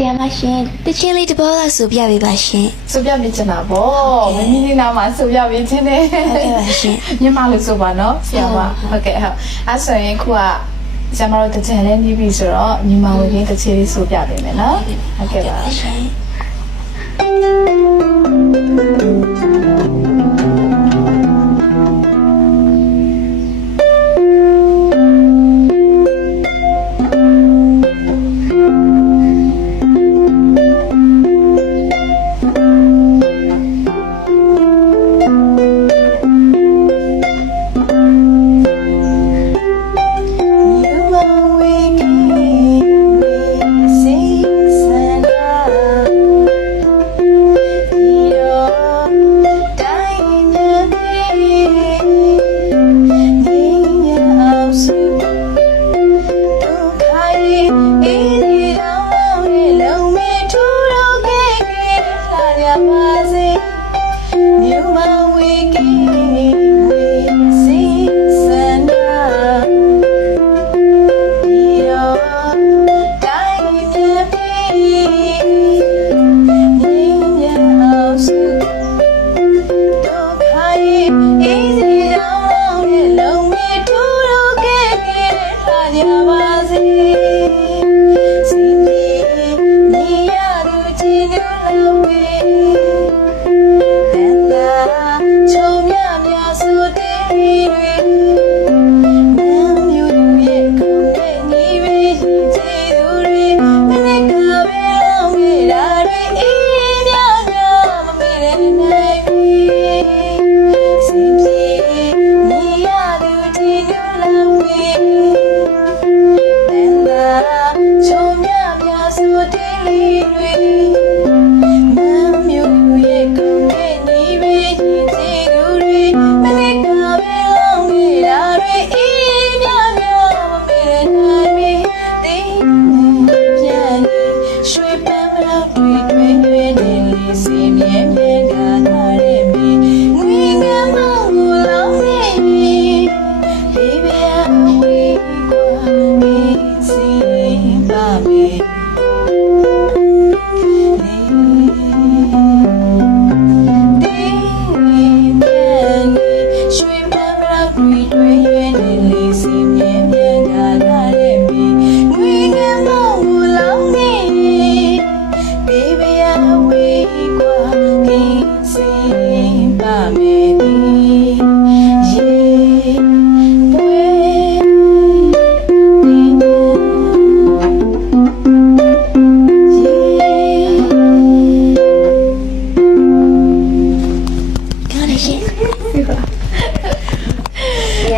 ဆီယမရှင်တချင်းလေးတဘောလားဆိုပြပေးပါရှင် ဆိုပြပေးချင်တာပေါ့မမီနေနာမှာဆိုပြပေးချင်တယ် ဟုတ်ကဲ့ပါရှင် မြန်မာလို့ဆိုပါနော်ဆီယမဟုတ်ကဲ့ဟုတ်အဲ့ဆိုရင်ခုကကျမတို့တချင်လေးနေပြီဆိုတော့မြန်မာဝင်ကြီးတချင်လေးဆိုပြပေးမယ်နော်ဟုတ်ကဲ့ပါ ရှင်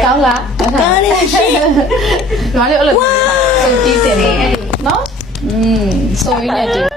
ကောင်းလား ကားလေးရှင် ညီမလေးအဲ့လိုဆိုတီးတယ်နော်ဆိုရင်းနဲ့တူ